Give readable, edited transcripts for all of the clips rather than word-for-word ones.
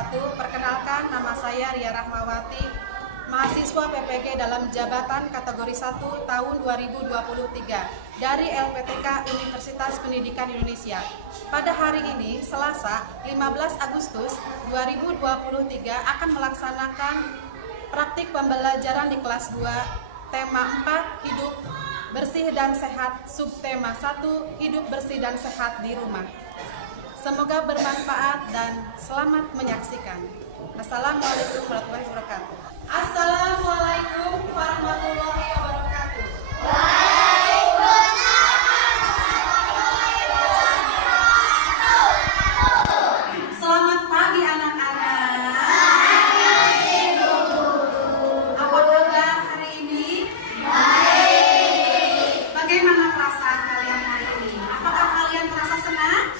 wabarakatuh. Perkenalkan, nama saya Ria Rahmawati, mahasiswa PPG dalam jabatan kategori 1 tahun 2023 dari LPTK Universitas Pendidikan Indonesia. Pada hari ini, Selasa 15 Agustus 2023 akan melaksanakan praktik pembelajaran di kelas 2 tema 4 hidup bersih dan sehat, subtema 1 hidup bersih dan sehat di rumah. Semoga bermanfaat dan selamat menyaksikan. Assalamualaikum warahmatullahi wabarakatuh. Assalamualaikum warahmatullahi wabarakatuh. Selamat pagi anak-anak. Apa kabar hari ini? Baik. Bagaimana perasaan kalian hari ini? Apakah kalian merasa senang?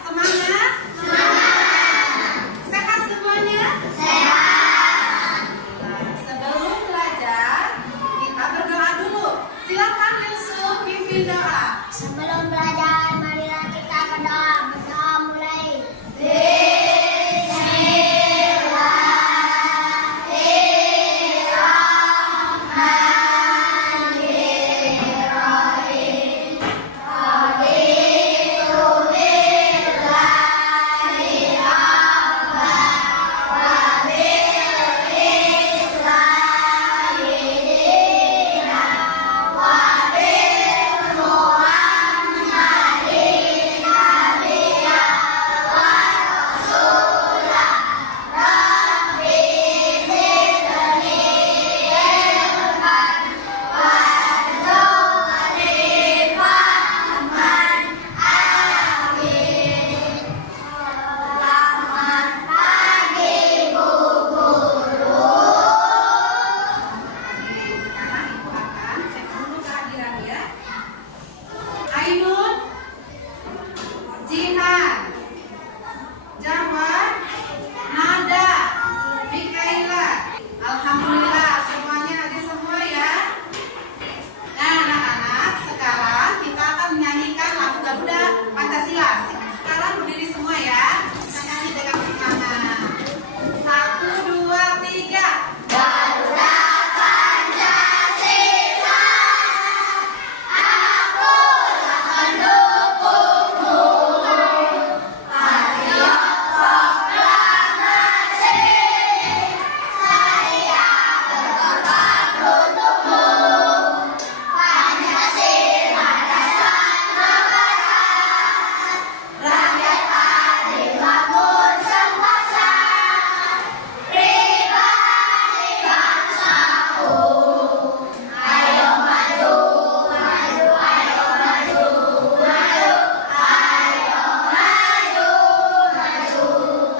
Semangat? Sehat semuanya? Sebelum belajar, kita berdoa dulu. Silakan Yusuf pimpin doa. Sebelum belajar, marilah kita berdoa. Berdoa mulai. Ainun, Jihan, Jawad, Nada, Mikaela. Alhamdulillah semuanya ada semua ya. Nah anak-anak, sekarang kita akan menyanyikan lagu Garuda Pancasila. Sekarang berdiri semua ya. Kita nyanyi dengan semangat. 1, 2, 3. Garuda Pancasila, akulah pendukungmu. Patriot proklamasi, saya berkorban untukmu. Pancasila dasar negara, rakyat adil makmur sentosa, pribadi bangsaku. Ayo maju, maju, ayo maju, maju, ayo maju, maju.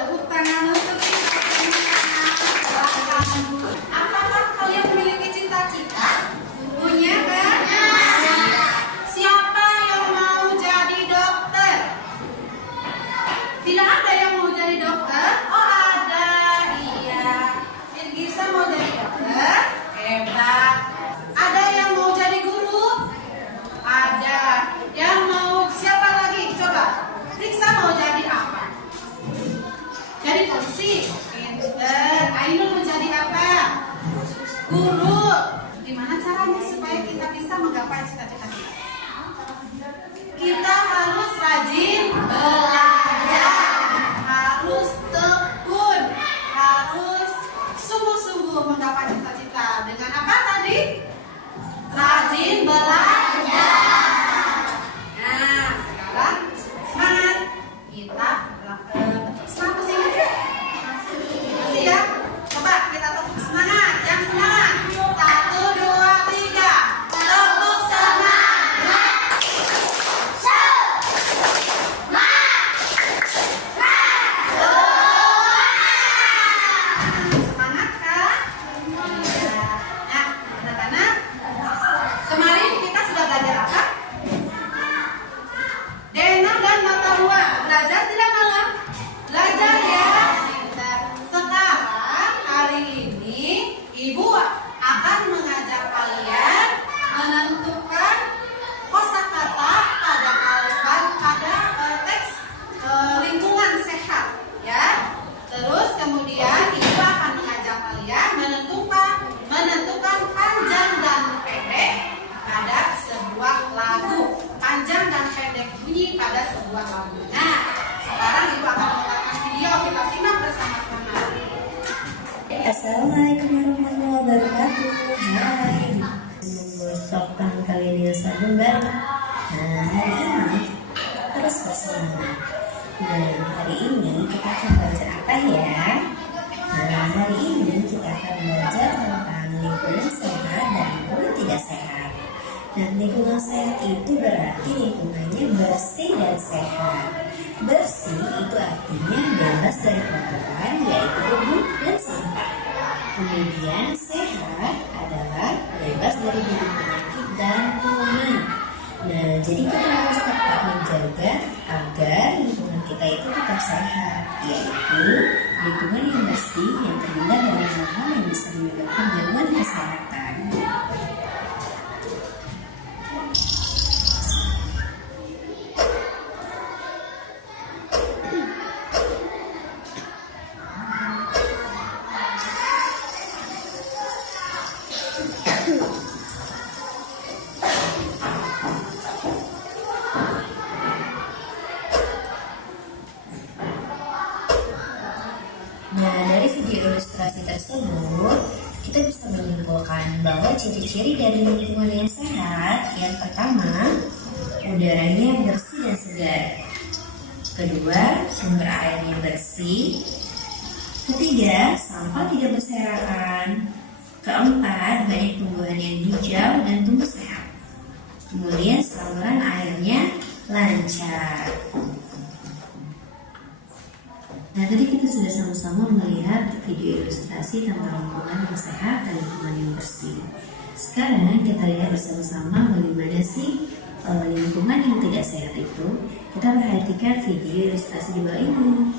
Tepuk tangan untuk kita. Apakah kalian memiliki cita-cita? Punya kan? Siapa yang mau jadi dokter? Tidak ada yang mau jadi dokter? Oh ada, iya. Irgisa mau jadi dokter? Hebat. Ada yang mau jadi guru? Ada. Yang mau siapa lagi? Coba. Riksa mau jadi apa? Jadi polisi. Pinter. Ainul menjadi apa? Guru. Gimana caranya supaya kita bisa menggapai cita-cita kita? Kita harus rajin belajar, harus tekun, harus sungguh-sungguh menggapai cita-cita. Dengan apa tadi? Rajin belajar. Nah, sekarang semangat. Kita semangat masih ingat ya? Masih ya? Coba kita tepuk semangat. Yang semangat. 1, 2, 3. Tepuk semangat. Semangat kan? Nah, anak-anak, kemarin kita Assalamualaikum warahmatullahi wabarakatuh. Hai, menggosok tangan kalian dengan sabun baru. Nah, hari ini terus bersemangat. Nah, hari ini kita akan belajar apa ya? Nah, hari ini kita akan belajar tentang lingkungan sehat dan lingkungan tidak sehat. Nah, lingkungan sehat itu berarti lingkungannya bersih dan sehat. Bersih itu artinya bebas dari kotoran, yaitu debu dan sampah. Kemudian sehat adalah bebas dari bibit penyakit dan kuman. Nah, jadi kita harus tetap menjaga agar lingkungan kita itu tetap sehat, yaitu lingkungan yang bersih yang terhindar dari hal-hal yang bisa menyebabkan gangguan kesehatan. Nah, dari video ilustrasi tersebut, kita bisa menyimpulkan bahwa ciri-ciri dari lingkungan yang sehat, yang pertama, udaranya bersih dan segar. Kedua, sumber airnya bersih. Ketiga, sampah tidak berserakan. Keempat, banyak tumbuhan yang hijau dan tumbuh sehat. Kemudian saluran airnya lancar. Nah, tadi kita sudah sama-sama melihat video ilustrasi tentang lingkungan yang sehat dan lingkungan yang bersih. Sekarang kita lihat bersama-sama bagaimana sih lingkungan yang tidak sehat itu. Kita perhatikan video ilustrasi di bawah ini.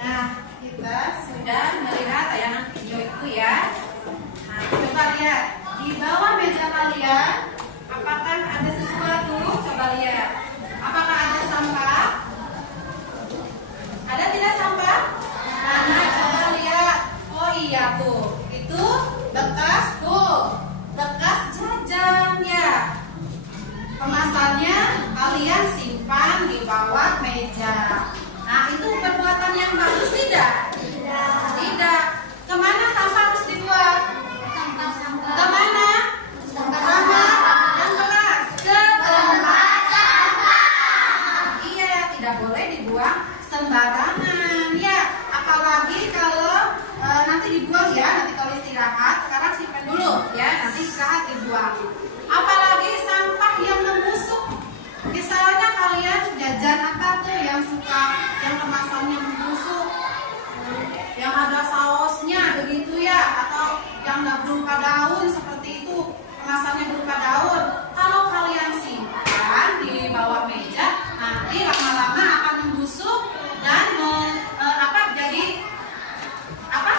Nah, kita sudah melihat tayangan video itu ya. Nah, coba lihat di bawah meja kalian, apakah ada sesuatu? Coba lihat. Apakah ada sampah? Ada tidak sampah? Nah, coba lihat. Oh iya tuh, itu bekas jajan ya. Kemasannya kalian simpan di bawah meja. Nah, itu perbuatan yang bagus tidak? Tidak. Kemana sampah harus dibuang? Kemana? Sama yang keras. Ke tempat sampah. Iya, tidak boleh dibuang sembarangan ya. Apalagi kalau nanti dibuang ya, nanti kalau istirahat. Sekarang simpan dulu ya, nanti istirahat dibuang. Apalagi sampah yang membusuk. Misalnya kalian jajan apa tuh yang suka, yang kemasannya membusuk, yang ada sausnya begitu ya, atau yang nggak berupa daun seperti itu, kemasannya berupa daun. Kalau kalian simpan di bawah meja, nanti lama-lama akan membusuk dan jadi apa?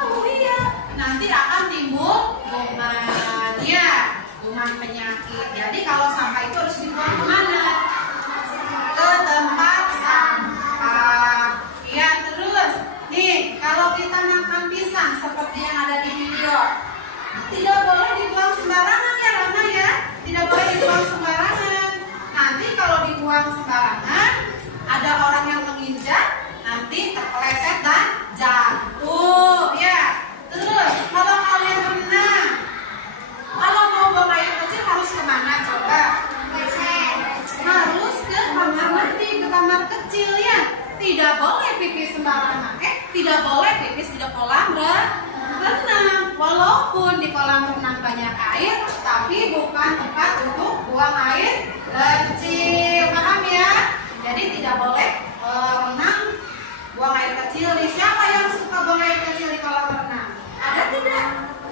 Oh iya, nanti akan timbul kuman ya, kuman penyakit. Jadi kalau sampah itu harus dibuang kemana? Ke tempat sampah. Ya, terus nih, kalau kita makan pisang seperti yang ada di video, tidak boleh dibuang sembarangan ya Rana ya. Tidak boleh dibuang sembarangan. Nanti kalau dibuang sembarangan, ada orang yang menginjak, nanti terpeleset dan jatuh ya. Terus kalau kalian renang, kalau mau buang air kecil harus kemana coba? Harus ke kamar mandi, ke kamar kecil ya. Tidak boleh pipis sembarangan. Tidak boleh pipis di kolam renang. Walaupun di kolam renang banyak air, tapi bukan tempat untuk buang air kecil. Paham ya? Jadi tidak boleh renang, buang air kecil. Siapa yang suka buang air kecil di kolam renang? Ada tidak?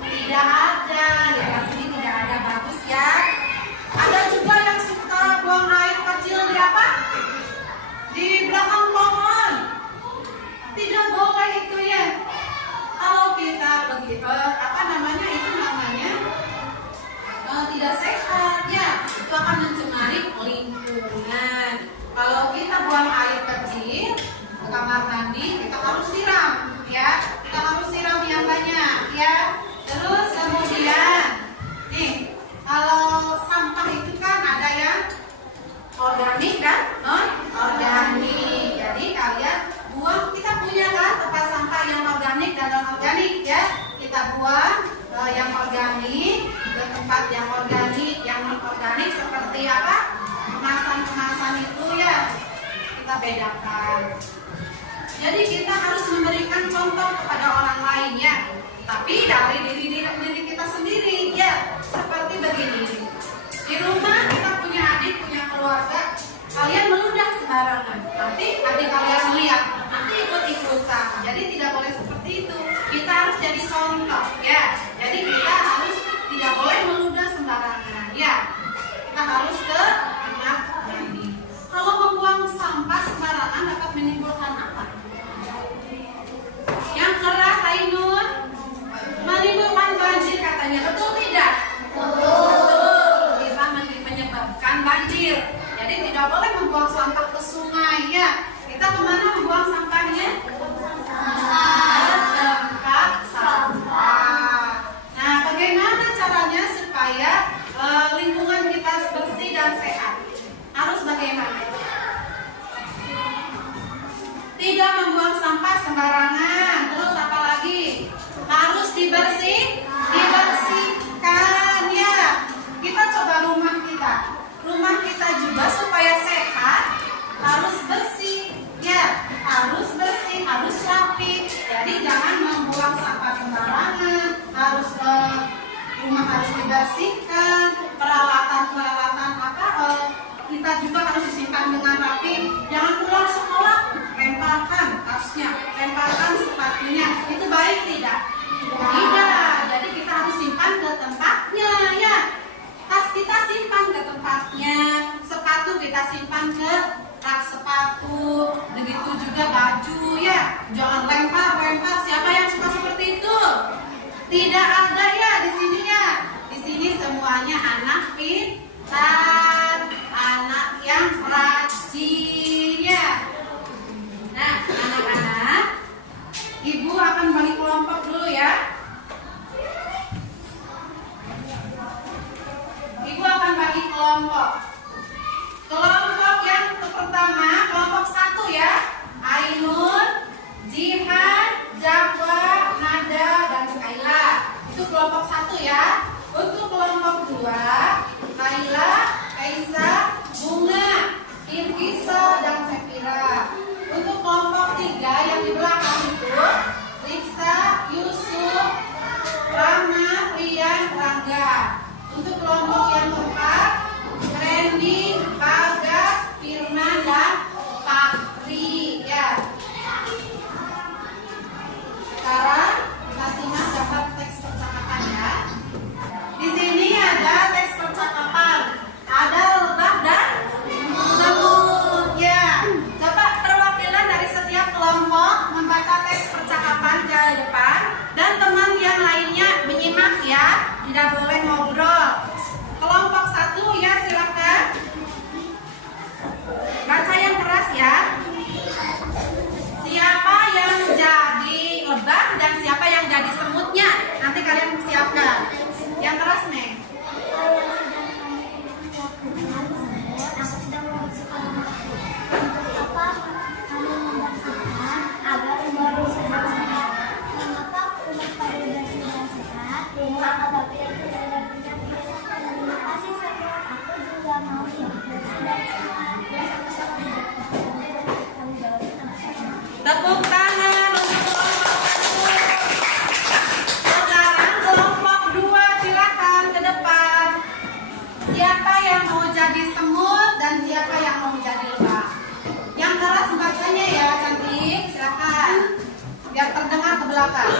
Tidak ada. Ya, sini tidak ada. Bagus ya. Ada juga yang suka buang air kecil di apa? Di belakang pohon. Tidak boleh itu ya. Kalau kita begitu, itu namanya tidak sehat ya. Itu akan mencemari lingkungan. Kalau kita buang air kecil ke kamar mandi, kita harus siram kita buang yang organik ke tempat yang organik, yang non organik seperti apa? Kemasan-kemasan itu ya kita bedakan. Jadi kita harus memberikan contoh kepada orang lain ya. Tapi dari diri kita sendiri ya. Seperti begini. Di rumah kita punya adik, punya keluarga. Kalian meludah sembarangan. Nanti adik kalian melihat, nanti ikut-ikutan. Jadi tidak boleh seperti itu. Kita harus jadi contoh ya. Jadi kita harus tidak boleh meludah sembarangan ya. Kita harus ke anak mandi. Kalau membuang sampah sembarangan dapat menimbulkan apa? Yang keras, Ainun, menimbulkan banjir katanya, betul tidak? Betul. Bisa menyebabkan banjir. Jadi tidak boleh membuang sampah ke sungai ya. Kita kemana membuang sampahnya? Ke tempat sampah. Nah, bagaimana caranya supaya lingkungan kita bersih dan sehat? Harus bagaimana? Tidak membuang sampah sembarangan. Terus apa lagi? Harus dibersihkan ya. Kita coba rumah kita juga supaya sehat harus bersih ya. Harus bersih, harus rapi. Jadi jangan membuang sampah sembarangan. Rumah harus dibersihkan. Peralatan kita juga harus disimpan dengan rapi. Jangan pulang sekolah lemparkan tasnya, lemparkan sepatunya. Itu baik tidak? Tidak. Jadi kita harus simpan ke tempatnya ya. Tas kita simpan ke tempatnya, sepatu kita simpan ke rak sepatu. Begitu juga baju ya. Jangan lempar. Siapa yang suka seperti itu? Tidak ada ya di sini ya. Di sini semuanya anak pintar, anak yang rajin ya. Nah, anak-anak, Ibu akan bagi kelompok dulu ya. Ibu akan bagi kelompok. Kelompok yang pertama, kelompok 1 ya. Ainun, Jihan, Jakwa, Nada, dan Kaila. Itu kelompok 1 ya. Untuk kelompok 2, Kaila, Kaisa, Bunga, Irkisa, dan Sefira. Untuk kelompok 3 yang di belakang itu Riksa, Yusuf, Rama, Rian, Rangga. Untuk kelompok yang keempat Randy, Bagas, Firman, dan Fakri ya. Sekarang kita simak gambar teks percakapan ya. Di sini ada teks percakapan. Ada lebah dan semut ya. Coba perwakilan dari setiap kelompok membaca teks percakapan ke depan dan teman yang lainnya menyimak ya. Tidak boleh ngobrol. Kelompok 1 ya, silakan. Baca yang keras ya. Siapa yang jadi lebah dan siapa yang jadi semutnya? Nanti kalian siapkan. Yang keras nih. Tepuk tangan untuk kelompok 1. Sekarang kelompok 2 silakan ke depan. Siapa yang mau jadi semut dan siapa yang mau jadi lebah? Yang keras bacanya ya, cantik. Silakan. Biar terdengar ke belakang.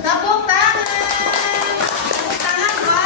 Tepuk tangan. Tepuk tangan buat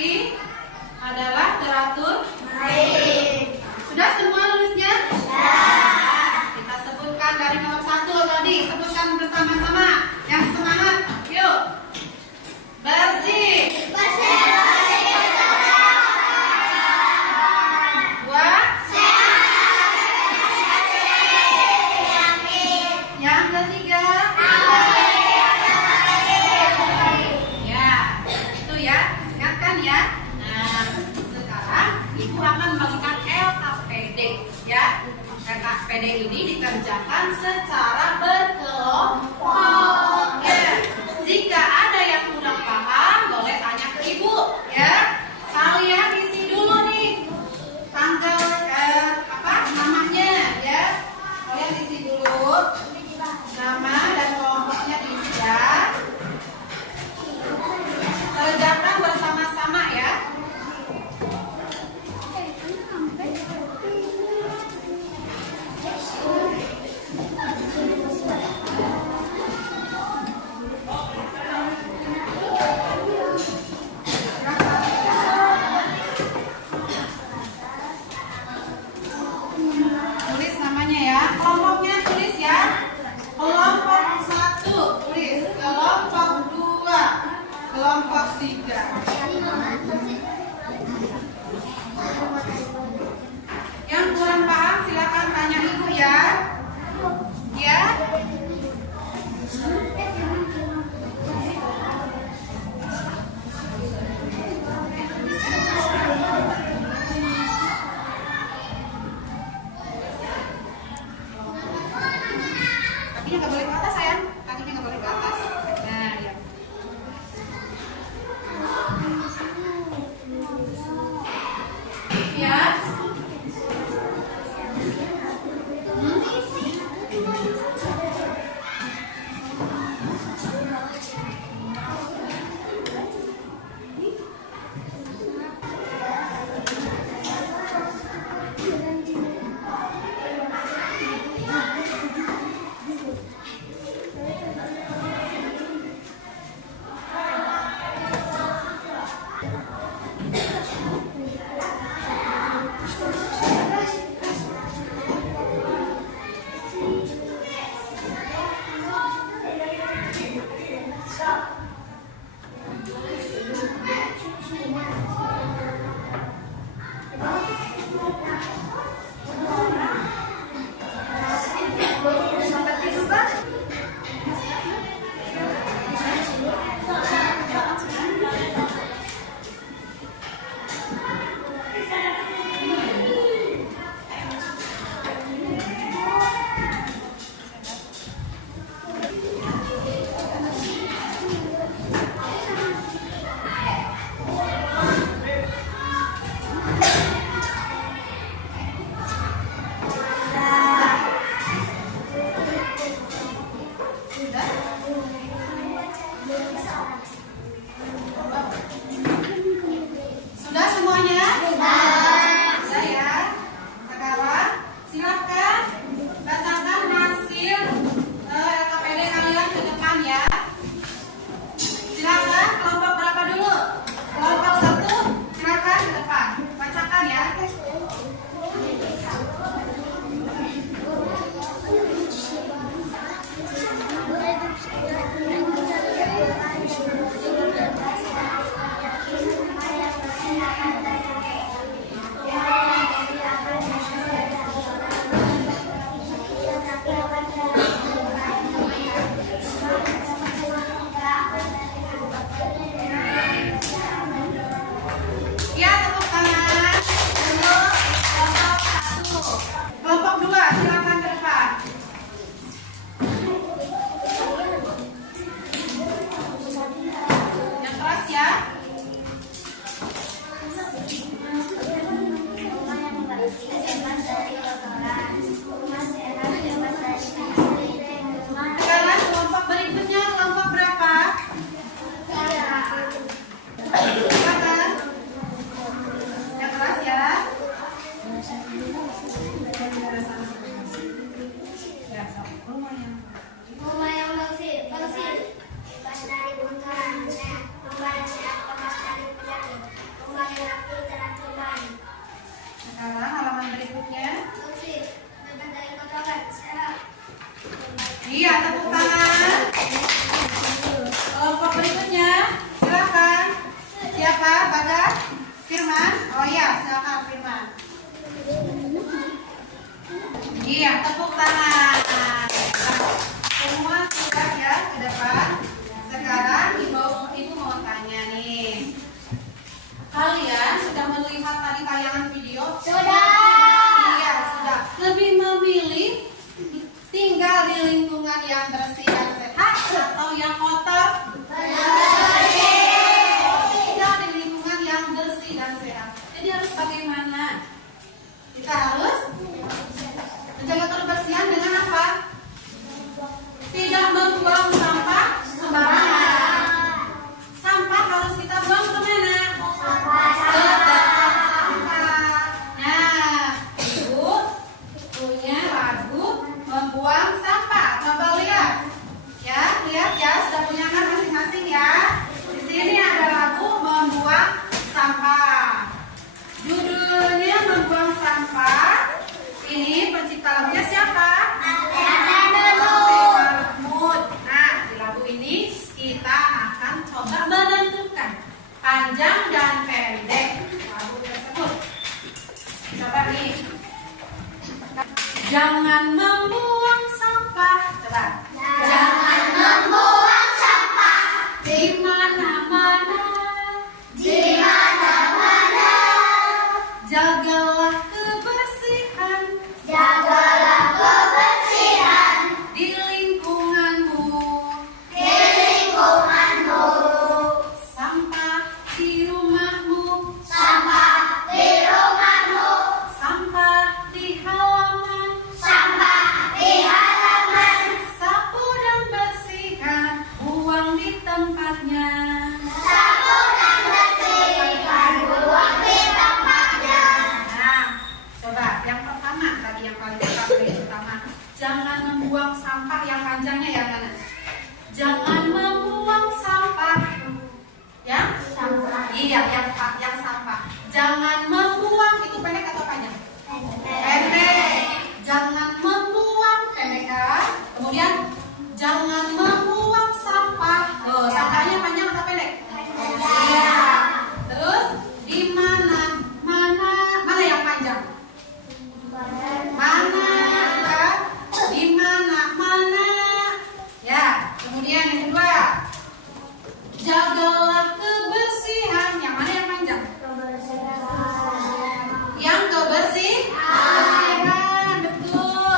laki-laki adalah teratur. Sudah semua nulisnya? Kita sebutkan dari nomor 1 tadi. Sebutkan bersama-sama. Yang semangat, yuk. Bersih. Dua. Yang ketiga. Ya, itu ya. Ingatkan ya. Nah, sekarang Ibu akan membagikan LKPD ya. LKPD ini dikerjakan secara berkelompok. Ya. Jika ada yang kurang paham, boleh tanya ke Ibu ya. Kalian isi dulu nih tanggal namanya ya. Kalian isi dulu nama dan kelompoknya diisi ya. Kerjakan bersama-sama ya. Tulis namanya ya. Kelompoknya tulis ya. Kelompok 1 tulis. Kelompok 2. Kelompok 3. Yang kurang paham silakan tanya Ibu ya. Ya. Kakinya nggak boleh ke atas sayang. Kakinya nggak boleh ke atas. Nah, ya. Ya. Sudah semuanya? Sudah ya. Sekarang silakan bacakan hasil LKPD kalian ke depan ya. Silakan kelompok berapa dulu? Kelompok 1 silakan ke depan. Bacakan ya. Ya, tepuk tangan untuk kelompok 1. Kelompok 2 silakan ke depan. Yang keras ya. siapa? Bagas? Firman? Oh iya, silakan Firman. Iya, tepuk tangan. Semua siap ya ke depan. Sekarang ibu mau tanya nih. Kalian sudah melihat tadi tayangan video? Sudah. Iya, sudah. Lebih memilih tinggal di lingkungan yang bersih dan sehat atau yang kotor? Tinggal di lingkungan yang bersih dan sehat. Jadi harus bagaimana? Kita harus menjaga kebersihan dengan apa? Tidak membuang sampah sembarangan. Sampah harus kita buang ke mana? Ke tempat sampah. Nah, ibu punya lagu membuang sampah. Coba lihat. Ya, lihat ya, sudah punya kan masing-masing ya. Di sini ada lagu membuang sampah. Judulnya membuang sampah. Ini pencipta lagunya siapa? Mahmud. Nah, di lagu ini kita akan coba menentukan panjang dan pendek lagu tersebut. Coba nih. Jangan membuang sampah. Coba. Jangan membuang sampah Di mana-mana. di mana-mana. Jagalah kebersihan Jagalah kebersihan di lingkunganmu. di lingkunganmu. Sampah di rumahmu. Sampah di rumahmu. Sampah di halaman. Sampah di halaman. Sapu dan bersihkan, buang di tempatnya. Sapu dan bersihkan, buang di tempatnya. Nah, coba yang pertama tadi yang paling pertama, jangan membuang sampah. Yang panjangnya yang mana? Jangan membuang sampah. Ya? Sampah. Iya, yang sampah. Jangan membuang, itu pendek atau panjang? Pendek. Jangan membuang, pendek kan? Kemudian jangan membuang sampah. Loh, sampahnya panjang atau pendek? Iya. Terus di mana yang panjang? Mana? Kan? Di mana? Ya. Kemudian yang kedua, jagalah kebersihan. Yang mana yang panjang? Yang kebersihan, betul.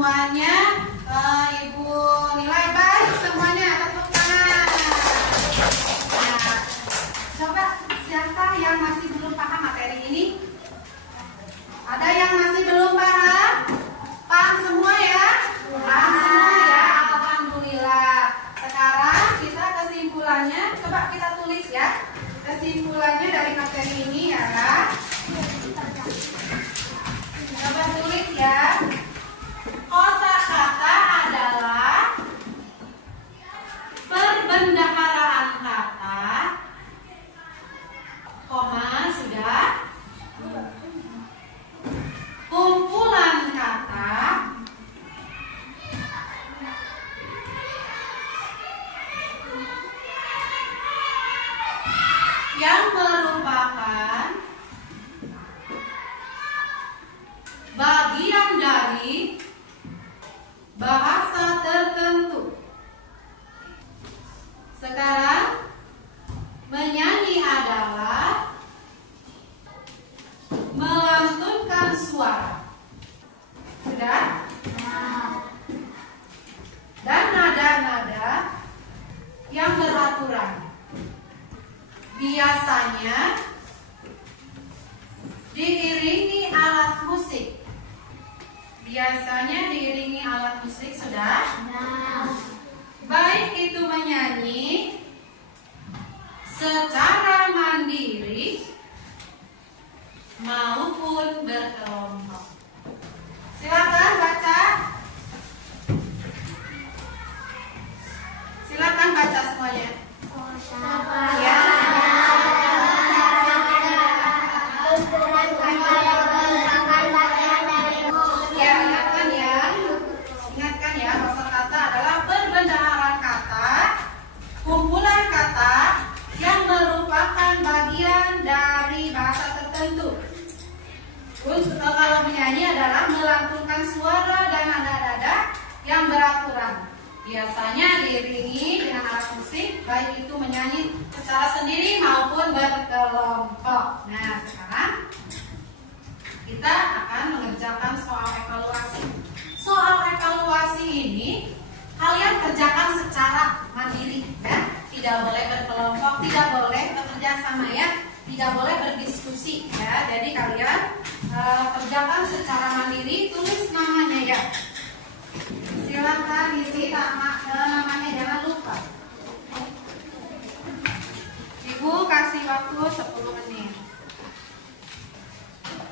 semuanya. Ibu nilai baik semuanya, tepuk tangan. Nah, coba siapa yang masih belum paham materi ini? Ada yang masih belum paham? Paham semua ya? Paham semua ya? Alhamdulillah. Sekarang kita kesimpulannya, coba kita tulis ya. Kesimpulannya dari materi ini ya. Coba tulis ya. Kosakata adalah perbendaharaan kata, koma sudah, kumpulan kata, yang merupakan bagian dari bahasa tertentu. Sekarang, menyanyi adalah melantunkan suara. Sudah? Dan nada-nada yang beraturan. Biasanya diiringi alat musik. Biasanya diiringi alat musik, sudah? Baik itu menyanyi secara mandiri maupun berkelompok. Silakan baca. Silakan baca semuanya. Ya. Ingatkan ya, kosakata adalah perbendaharaan kata, kumpulan kata yang merupakan bagian dari bahasa tertentu. Kalau menyanyi adalah melantunkan suara dan nada-nada yang beraturan. Biasanya diiringi dengan alat musik, baik itu menyanyi secara sendiri maupun berkelompok. Nah, sekarang kita akan mengerjakan soal evaluasi. Soal evaluasi ini kalian kerjakan secara mandiri, ya. Tidak boleh berkelompok, tidak boleh bekerja sama, ya. Tidak boleh berdiskusi, ya. Jadi kalian kerjakan secara mandiri, tulis namanya, ya. Silakan isi namanya, jangan lupa. Ibu kasih waktu 10 menit.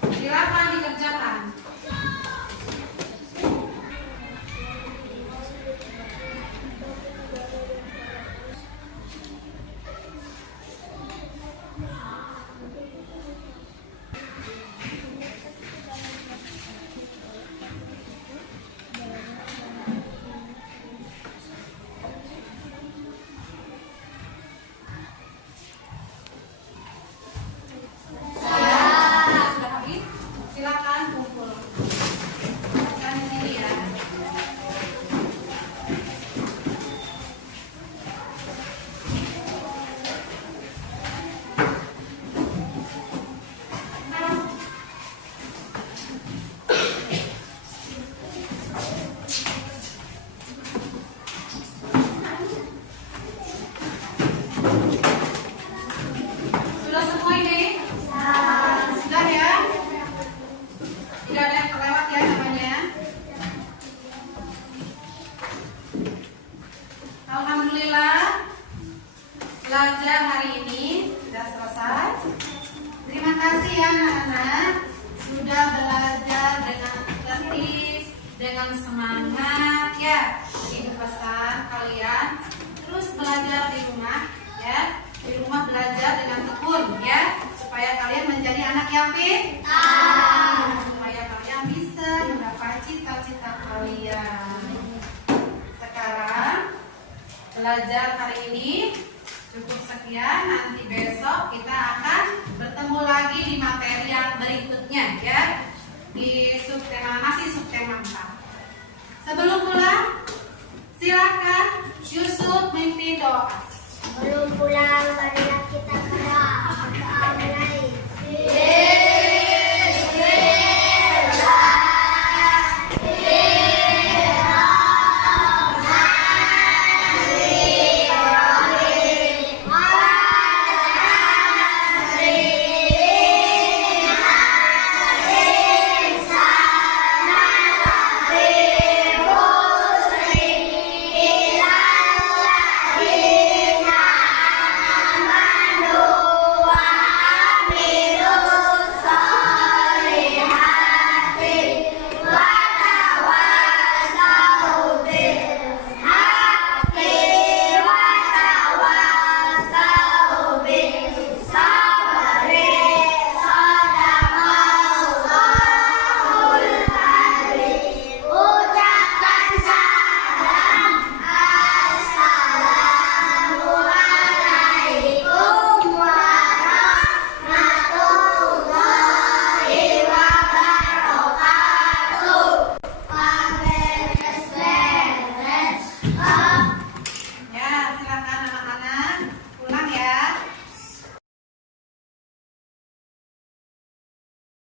Silakan dikerjakan. Belajar hari ini sudah selesai. Terima kasih ya anak-anak, sudah belajar dengan tertib, dengan semangat ya. Ini pesan kalian terus belajar di rumah ya. Di rumah belajar dengan tekun ya, supaya kalian menjadi anak yang pintar, supaya kalian bisa mencapai cita-cita kalian. Sekarang belajar hari ini cukup sekian, nanti besok kita akan bertemu lagi di materi yang berikutnya ya, di masih subtema 4. Sebelum pulang, silakan Yusuf memimpin doa. Sebelum pulang, marilah kita